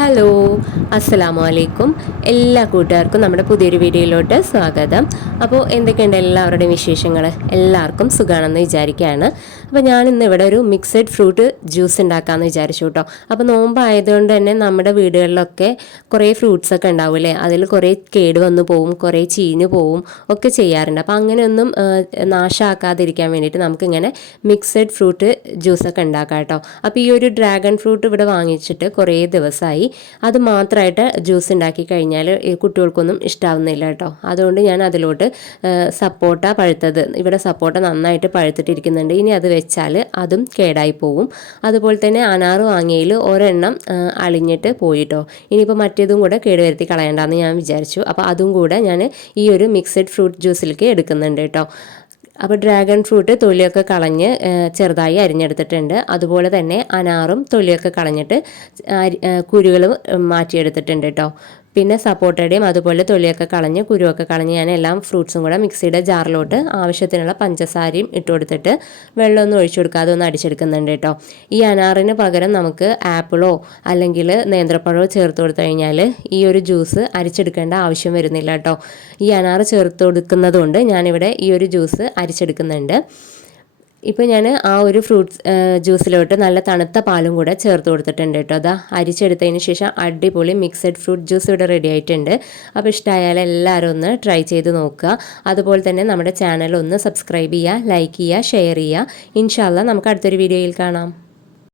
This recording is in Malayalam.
ഹലോ, അസ്സലാമു അലൈക്കും. എല്ലാ കൂട്ടുകാർക്കും നമ്മുടെ പുതിയൊരു വീഡിയോയിലോട്ട് സ്വാഗതം. അപ്പോൾ എന്തൊക്കെയുണ്ട് എല്ലാവരുടെയും വിശേഷങ്ങൾ? എല്ലാവർക്കും സുഖമാണെന്ന് വിചാരിക്കുകയാണ്. അപ്പോൾ ഞാനിന്ന് ഇവിടെ ഒരു മിക്സഡ് ഫ്രൂട്ട് ജ്യൂസ് ഉണ്ടാക്കാമെന്ന് വിചാരിച്ചു കേട്ടോ. അപ്പോൾ നോമ്പായതുകൊണ്ട് തന്നെ നമ്മുടെ വീടുകളിലൊക്കെ കുറേ ഫ്രൂട്ട്സൊക്കെ ഉണ്ടാവില്ലേ, അതിൽ കുറേ കേട് വന്നു പോവും, കുറേ ചീഞ്ഞു പോവും ഒക്കെ ചെയ്യാറുണ്ട്. അപ്പോൾ അങ്ങനെയൊന്നും നാശമാക്കാതിരിക്കാൻ വേണ്ടിയിട്ട് നമുക്കിങ്ങനെ മിക്സഡ് ഫ്രൂട്ട് ജ്യൂസൊക്കെ ഉണ്ടാക്കാം കേട്ടോ. അപ്പോൾ ഈ ഒരു ഡ്രാഗൺ ഫ്രൂട്ട് ഇവിടെ വാങ്ങിച്ചിട്ട് കുറേ ദിവസമായി. അത് മാത്രമായിട്ട് ജ്യൂസ് ഉണ്ടാക്കി കഴിഞ്ഞാൽ കുട്ടികൾക്കൊന്നും ഇഷ്ടാവുന്നില്ല കേട്ടോ. അതുകൊണ്ട് ഞാൻ അതിലോട്ട് സപ്പോട്ട പഴുത്തത്, ഇവിടെ സപ്പോട്ട നന്നായിട്ട് പഴുത്തിട്ടിരിക്കുന്നുണ്ട്, ഇനി അത് വെച്ചാൽ അതും കേടായി പോവും. അതുപോലെ തന്നെ അനാറ് വാങ്ങിയതിൽ ഒരെണ്ണം അളിഞ്ഞിട്ട് പോയിട്ടോ. ഇനിയിപ്പോൾ മറ്റേതും കൂടെ കേടുവരുത്തി കളയണ്ടെന്ന് ഞാൻ വിചാരിച്ചു. അപ്പോൾ അതും കൂടെ ഞാൻ ഈ ഒരു മിക്സഡ് ഫ്രൂട്ട് ജ്യൂസിലേക്ക് എടുക്കുന്നുണ്ട് കേട്ടോ. അപ്പോൾ ഡ്രാഗൺ ഫ്രൂട്ട് തൊലിയൊക്കെ കളഞ്ഞ് ചെറുതായി അരിഞ്ഞെടുത്തിട്ടുണ്ട്. അതുപോലെ തന്നെ അനാറും തൊലിയൊക്കെ കളഞ്ഞിട്ട് കുരുകൾ മാറ്റിയെടുത്തിട്ടുണ്ട് കേട്ടോ. പിന്നെ സപ്പോട്ടയുടെയും അതുപോലെ തൊലിയൊക്കെ കളഞ്ഞ് കുരുവൊക്കെ കളഞ്ഞ് ഞാൻ എല്ലാം ഫ്രൂട്ട്സും കൂടെ മിക്സിയുടെ ജാറിലോട്ട് ആവശ്യത്തിനുള്ള പഞ്ചസാരയും ഇട്ട് കൊടുത്തിട്ട് വെള്ളമൊന്നും ഒഴിച്ചു കൊടുക്കാതെ ഒന്ന് അടിച്ചെടുക്കുന്നുണ്ട് കേട്ടോ. ഈ അനാറിന് പകരം നമുക്ക് ആപ്പിളോ അല്ലെങ്കിൽ നേന്ത്രപ്പഴമോ ചേർത്ത് കൊടുത്തു കഴിഞ്ഞാൽ ഈ ഒരു ജ്യൂസ് അരിച്ചെടുക്കേണ്ട ആവശ്യം വരുന്നില്ല കേട്ടോ. ഈ അനാറ് ചേർത്ത് കൊടുക്കുന്നത് കൊണ്ട് ഞാനിവിടെ ഈ ഒരു ജ്യൂസ് അരിച്ചെടുക്കുന്നുണ്ട്. ഇപ്പോൾ ഞാൻ ആ ഒരു ഫ്രൂട്ട്സ് ജ്യൂസിലോട്ട് നല്ല തണുത്ത പാലും കൂടെ ചേർത്ത് കൊടുത്തിട്ടുണ്ട് കേട്ടോ. അതാ അരിച്ചെടുത്തതിന് ശേഷം അടിപൊളി മിക്സഡ് ഫ്രൂട്ട് ജ്യൂസ് ഇവിടെ റെഡി ആയിട്ടുണ്ട്. അപ്പോൾ ഇഷ്ടമായാൽ എല്ലാവരും ഒന്ന് ട്രൈ ചെയ്ത് നോക്കുക. അതുപോലെ തന്നെ നമ്മുടെ ചാനൽ ഒന്ന് സബ്സ്ക്രൈബ് ചെയ്യുക, ലൈക്ക് ചെയ്യുക, ഷെയർ ചെയ്യുക. ഇൻഷാ അല്ലാഹ് നമുക്ക് അടുത്തൊരു വീഡിയോയിൽ കാണാം.